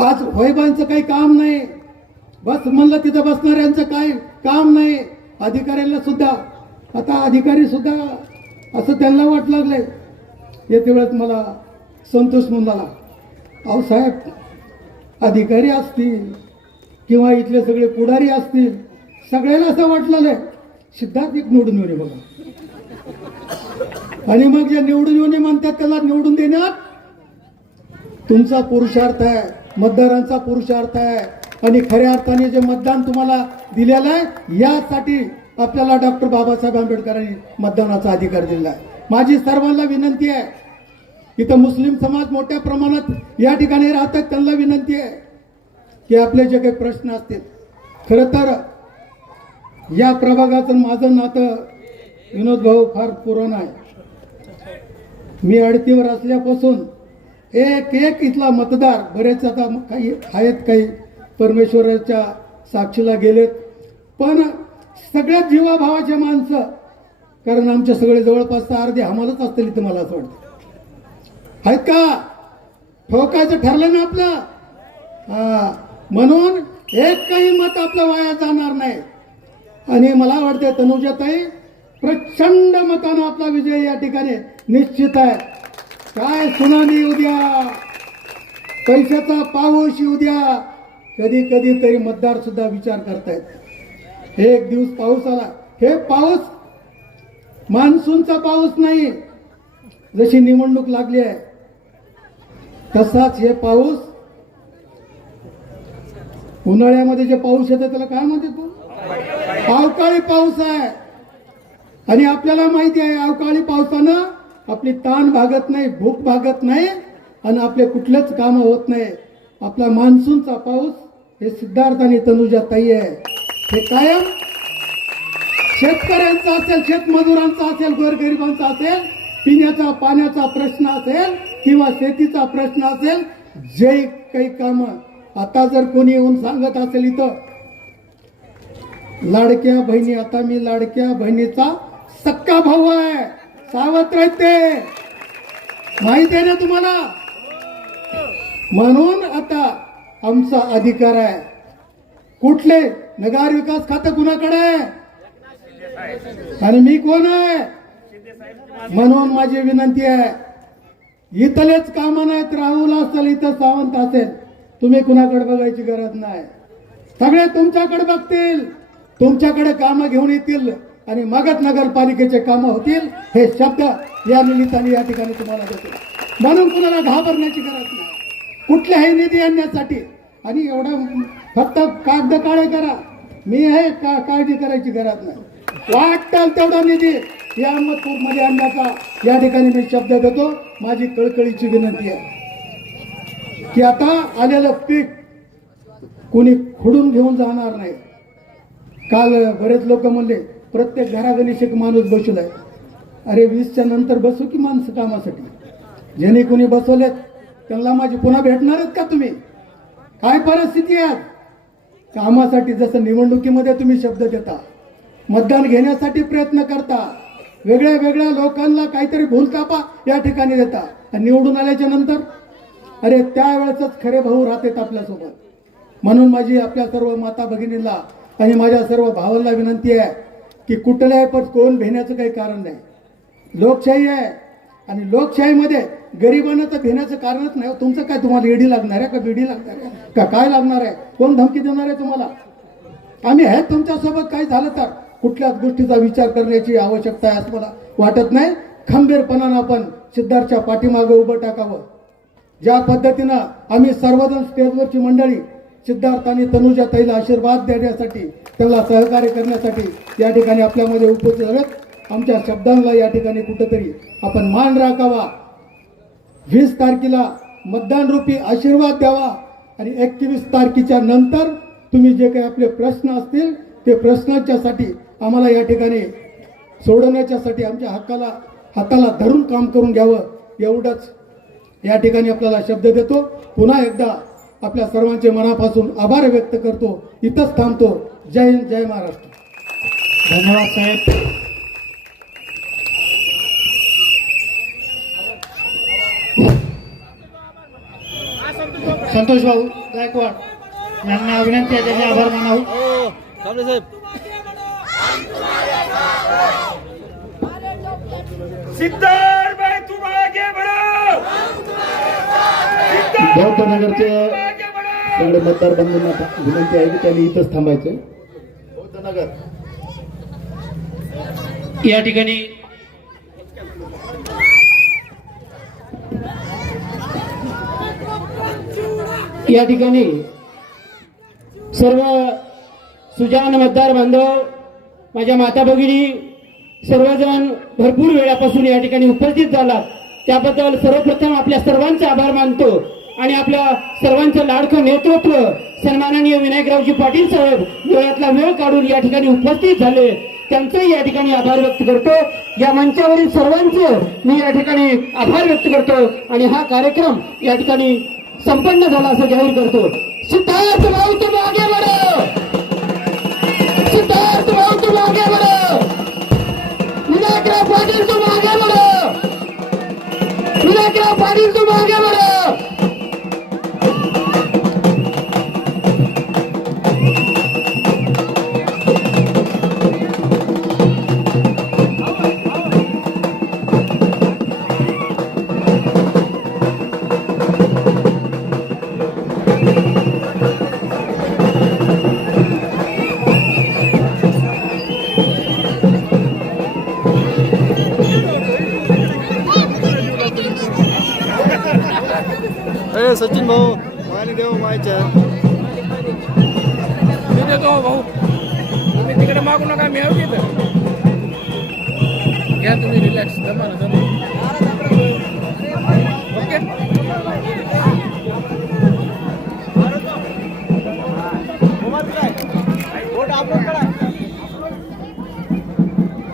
आज वैबांचं काही काम नाही, बस म्हणलं तिथं बसणाऱ्यांचं काही काम नाही. अधिकाऱ्यांना सुद्धा, आता अधिकारी सुद्धा असं त्यांना वाट लागलंय. येते वेळेत मला संतोष म्हणाला, अहो साहेब, अधिकारी असतील किंवा इथले सगळे पुढारी असतील, सगळ्याला असं वाटलेलं आहे सिद्धार्थ एक निवडून येणे बघा. आणि मग जे निवडून येणे म्हणतात त्याला निवडून देण्यात तुमचा पुरुषार्थ आहे, मतदारांचा पुरुषार्थ आहे. आणि खऱ्या अर्थाने जे मतदान तुम्हाला दिलेलं आहे यासाठी आपल्याला डॉक्टर बाबासाहेब आंबेडकरांनी मतदानाचा अधिकार दिला आहे. माझी सर्वांना विनंती आहे, इथं मुस्लिम समाज मोठ्या प्रमाणात या ठिकाणी राहतात, त्यांना विनंती आहे की आपले जे काही प्रश्न असतील, खरं तर या प्रभागाचं माझं नातं विनोद भाऊ फार पुराण आहे. मी अडतीवर असल्यापासून एक एक इथला मतदार, बरेच आता काही आहेत, काही परमेश्वराच्या साक्षीला गेलेत, पण सगळ्यात जीवाभावाचे माणसं, कारण आमच्या सगळे जवळपास अर्धे आम्हालाच असतील इथं, मला असं वाटतं. आहेत का? ठोकायचं ठरलं ना आपलं, म्हणून एक काही मत आपलं वाया जाणार नाही. आणि मला वाटतं तनुजाताई प्रचंड मतानं आपला विजय या ठिकाणी निश्चित आहे. काय सुनामी येऊ द्या, पैशाचा पाऊस येऊ द्या, कधी कधी तरी मतदार सुद्धा विचार करतायत. एक दिवस पाऊस आला, हे पाऊस मान्सूनचा पाऊस नाही, जशी निवडणूक लागली आहे तसाच हे पाऊस, उन्हाळ्यामध्ये जे पाऊस येतो त्याला काय म्हणते तू, अवकाळी पाऊस आहे. आणि आपल्याला माहिती आहे अवकाळी पावसानं आपली ताण भागत नाही, भूक भागत नाही आणि आपले कुठलेच काम होत नाही. आपला मान्सूनचा पाऊस हे सिद्धार्थ आणि तनुजाताई आहे. हे कायम शेतकऱ्यांचा असेल, शेतमजुरांचा असेल, गोरगरिबांचा असेल, पिण्याचा पाण्याचा प्रश्न असेल किंवा शेतीचा प्रश्न असेल, जे काही काम आता जर कोणी येऊन सांगत असेल इथं लाडक्या बहिणी, आता मी लाडक्या बहिणीचा सक्का भाऊ आहे, सावत्र आहेत ते, माहिती आहे ना तुम्हाला. म्हणून आता आमचा अधिकार आहे. कुठले नगर विकास खातं कुणाकडे आहे आणि मी कोण आहे, म्हणून माझी विनंती आहे, इथलेच कामं नाहीत, राहुल असेल, इथं सावंत असेल, तुम्ही कुणाकडे बघायची गरज नाही, सगळे तुमच्याकडे बघतील, तुमच्याकडे कामं घेऊन येतील आणि मगच नगरपालिकेचे कामं होतील. हे शब्द या निमित्ताने या ठिकाणी तुम्हाला देतो. म्हणून कुणाला घाबरण्याची गरज नाही कुठल्याही निधी आणण्यासाठी. आणि एवढं फक्त कागद काळे करा, मी आहे काळजी करायची गरज नाही. वाटल तेवढा निधी या अहमदपूरमध्ये आणण्याचा या ठिकाणी मी शब्द देतो. माझी कळकळीची विनंती आहे की आता आलेलं पीक कोणी खुडून घेऊन जाणार नाही. काल बरेच लोक म्हणले प्रत्येक घरागणीस एक माणूस बसलाय. अरे 20च्या नंतर बसू की माणसं कामासाठी, ज्याने कोणी बसवलेत त्यांना माझी पुन्हा भेटणार आहेत का तुम्ही? काय परिस्थिती आहे कामासाठी? जसं निवडणुकीमध्ये तुम्ही शब्द देता, मतदान घेण्यासाठी प्रयत्न करता, वेगळ्या वेगळ्या लोकांना काहीतरी भूलतापा या ठिकाणी देता आणि निवडून आल्याच्या नंतर अरे त्यावेळेसच खरे भाऊ राहतात आपल्यासोबत. म्हणून माझी आपल्या सर्व माता भगिनींना आणि माझ्या सर्व भावांना विनंती आहे की कुठल्याही पण कोण भेण्याचं काही कारण नाही. लोकशाही आहे आणि लोकशाहीमध्ये गरिबांना तर भेण्याचं कारणच नाही. तुमचं काय, तुम्हाला ईडी लागणार आहे का, बीडी लागणार आहे का, काय लागणार आहे? कोण धमकी देणार आहे तुम्हाला? आम्ही आहे तुमच्यासोबत. काही झालं तर कुठल्याच गोष्टीचा विचार करण्याची आवश्यकता आहे असं मला वाटत नाही. खंबीरपणानं आपण सिद्धार्थच्या पाठीमागं उभं टाकावं. ज्या पद्धतीनं आम्ही सर्वजण स्टेजवरची मंडळी सिद्धार्थ आणि तनुजाताईला आशीर्वाद देण्यासाठी, त्यांना सहकार्य करण्यासाठी या ठिकाणी आपल्यामध्ये उपस्थित आहोत. आमच्या शब्दांना या ठिकाणी कुठेतरी आपण मान राखावा. 20 तारखेला मतदान रूपी आशीर्वाद द्यावा आणि 21 तारखेच्या नंतर तुम्ही जे काही आपले प्रश्न असतील ते प्रश्नांच्यासाठी आम्हाला या ठिकाणी सोडवण्याच्यासाठी आमच्या हाताला धरून काम करून घ्यावं, एवढंच या ठिकाणी आपल्याला शब्द देतो. पुन्हा एकदा आपल्या सर्वांचे मनापासून आभार व्यक्त करतो. इथंच थांबतो. जय हिंद, जय महाराष्ट्र. धन्यवाद साहेब. संतोष भाऊ गायकवाड यांना विनंती आहे, त्याचे आभार मानावं. साहेब सिद्धार्थ भाई तुम आगे बढ़ो, बौद्ध नगरचे आगे बढ़ो। सगळे मतदार बंधूंना विनंती आहे की त्यांनी इथंच थांबायचं. बौद्ध नगर या ठिकाणी सर्व सुजान मतदार बांधव, माझ्या माता भगिनी सर्वजण भरपूर वेळापासून या ठिकाणी उपस्थित झालात त्याबद्दल सर्वप्रथम आपल्या सर्वांचे आभार मानतो आणि आपल्या सर्वांचं लाडकं नेतृत्व सन्माननीय विनायकरावजी पाटील साहेब वेळातला वेळ काढून या ठिकाणी उपस्थित झाले त्यांचंही या ठिकाणी आभार व्यक्त करतो. या मंचावरील सर्वांचे मी या ठिकाणी आभार व्यक्त करतो आणि हा कार्यक्रम या ठिकाणी संपन्न झाला असं जाहीर करतो. सिद्धार्थ भाऊ तुम आगे बढ़ो, सिद्धार्थ भाऊ तुम आगे बढ़ो, विनायकराव पाटील तुम आगे बढ़ो, विनायकराव पाटील तुम आगे बढ़ो. ए सचिन भाऊ माहिती देऊ माहिती मी देतो भाऊ, तुम्ही तिकडे मागू नका, मी आहोत इथं. घ्या तुम्ही रिलॅक्स, जमा ना जमा.